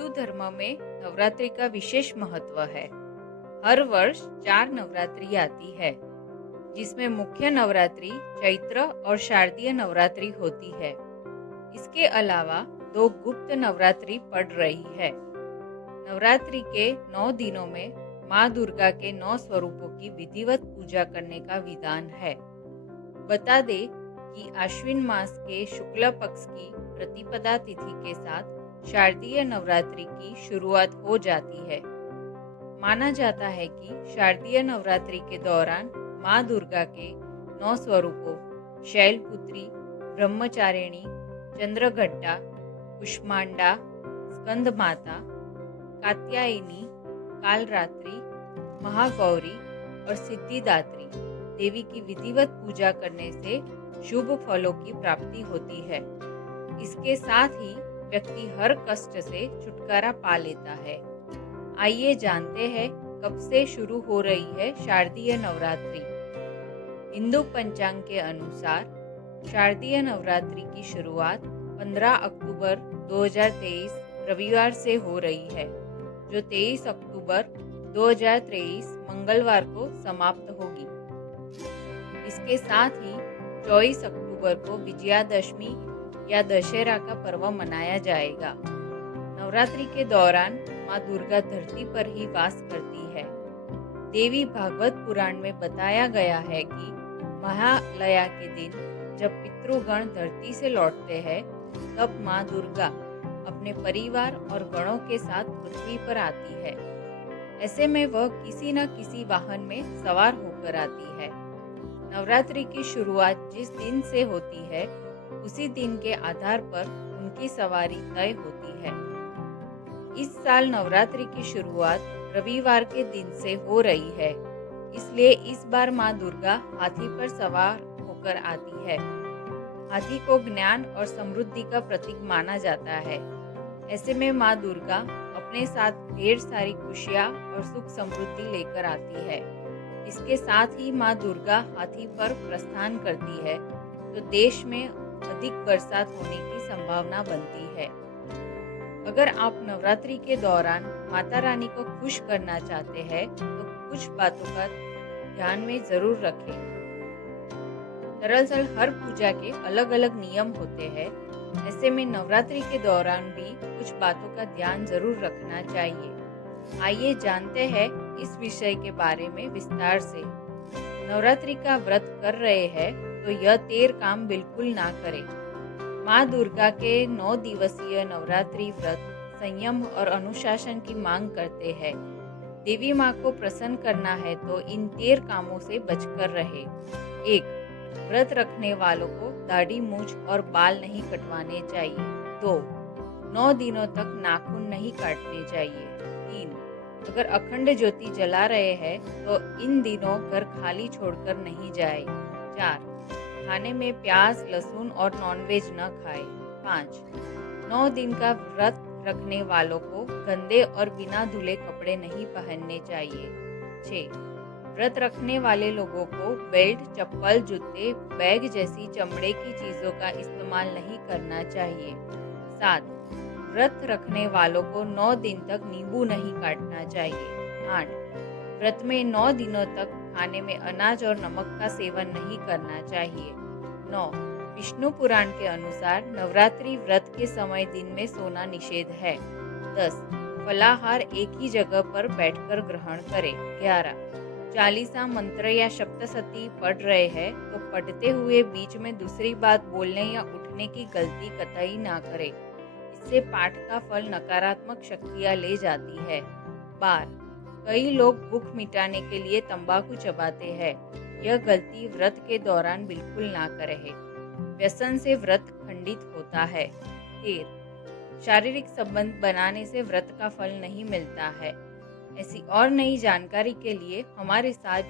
हिंदू धर्म में नवरात्रि का विशेष महत्व है। हर वर्ष 4 नवरात्रि आती है, जिसमें मुख्य नवरात्रि चैत्र और शारदीय नवरात्रि होती है। इसके अलावा 2 गुप्त नवरात्रि पड़ रही है। नवरात्रि के 9 दिनों में माँ दुर्गा के 9 स्वरूपों की विधिवत पूजा करने का विधान है। बता दें कि आश्विन मास के शुक्ल पक्ष की प्रतिपदा तिथि के साथ शारदीय नवरात्रि की शुरुआत हो जाती है। माना जाता है कि शारदीय नवरात्रि के दौरान माँ दुर्गा के 9 स्वरूपों शैलपुत्री, ब्रह्मचारिणी, चंद्रघट्टा, कुष्मांडा, स्कंदमाता, कात्यायनी, कालरात्रि, महागौरी और सिद्धिदात्री देवी की विधिवत पूजा करने से शुभ फलों की प्राप्ति होती है। इसके साथ ही व्यक्ति हर कष्ट से छुटकारा पा लेता है। आइए जानते हैं कब से शुरू हो रही है शारदीय नवरात्रि। हिंदू पंचांग के अनुसार शारदीय नवरात्रि की शुरुआत 15 अक्टूबर 2023 रविवार से हो रही है, जो 23 अक्टूबर 2023 मंगलवार को समाप्त होगी। इसके साथ ही 24 अक्टूबर को विजयादशमी या दशहरा का पर्व मनाया जाएगा। नवरात्रि के दौरान माँ दुर्गा धरती पर ही वास करती है। देवी भागवत पुराण में बताया गया है कि महालया के दिन जब पितृगण धरती से लौटते हैं, तब माँ दुर्गा अपने परिवार और गणों के साथ पृथ्वी पर आती है। ऐसे में वह किसी न किसी वाहन में सवार होकर आती है। नवरात्रि की शुरुआत जिस दिन से होती है, उसी दिन के आधार पर उनकी सवारी तय होती है। इस साल नवरात्रि की शुरुआत रविवार के दिन से हो रही है, इसलिए इस बार माँ दुर्गा हाथी पर सवार होकर आती है। हाथी को ज्ञान और समृद्धि का प्रतीक माना जाता है। ऐसे में माँ दुर्गा अपने साथ ढेर सारी खुशियाँ और सुख समृद्धि लेकर आती है। इसके साथ ही माँ दुर्गा हाथी पर प्रस्थान करती है, तो देश में अधिक बरसात होने की संभावना बनती है। अगर आप नवरात्रि के दौरान माता रानी को खुश करना चाहते हैं, तो कुछ बातों का ध्यान में जरूर रखें। दरअसल हर पूजा के अलग अलग नियम होते हैं। ऐसे में नवरात्रि के दौरान भी कुछ बातों का ध्यान जरूर रखना चाहिए। आइए जानते हैं इस विषय के बारे में विस्तार से। नवरात्रि का व्रत कर रहे हैं तो यह 13 काम बिल्कुल ना करें। माँ दुर्गा के 9 दिवसीय नवरात्रि व्रत संयम और अनुशासन की मांग करते हैं। देवी माँ को प्रसन्न करना है तो इन 13 कामों से बचकर रहे। 1. व्रत रखने वालों को दाढ़ी, मूछ और बाल नहीं कटवाने चाहिए। 2. 9 दिनों तक नाखून नहीं काटने चाहिए। 3. अगर अखंड ज्योति जला रहे हैं तो इन दिनों घर खाली छोड़कर नहीं जाए। 4. खाने में प्याज, लहसुन और नॉनवेज न खाए। 5. 9 दिन का व्रत रखने वालों को गंदे और बिना धुले कपड़े नहीं पहनने चाहिए। 6. व्रत रखने वाले लोगों को बेल्ट, चप्पल, जूते, बैग जैसी चमड़े की चीजों का इस्तेमाल नहीं करना चाहिए। 7. व्रत रखने वालों को 9 दिन तक नींबू नहीं काटना चाहिए। 8. व्रत में 9 दिनों तक खाने में अनाज और नमक का सेवन नहीं करना चाहिए। 9. विष्णु पुराण के अनुसार नवरात्रि व्रत के समय दिन में सोना निषेध है। 10. फलाहार एक ही जगह पर बैठकर ग्रहण करें। 11. चालीसा मंत्र या सप्तशती पढ़ रहे हैं तो पढ़ते हुए बीच में दूसरी बात बोलने या उठने की गलती कतई ना करें। इससे पाठ का फल नकारात्मक शक्तियाँ ले जाती है। 12. कई लोग भूख मिटाने के लिए तंबाकू चबाते हैं। यह गलती व्रत के दौरान बिल्कुल ना करें। व्यसन से व्रत खंडित होता है। 13. शारीरिक संबंध बनाने से व्रत का फल नहीं मिलता है। ऐसी और नई जानकारी के लिए हमारे साथ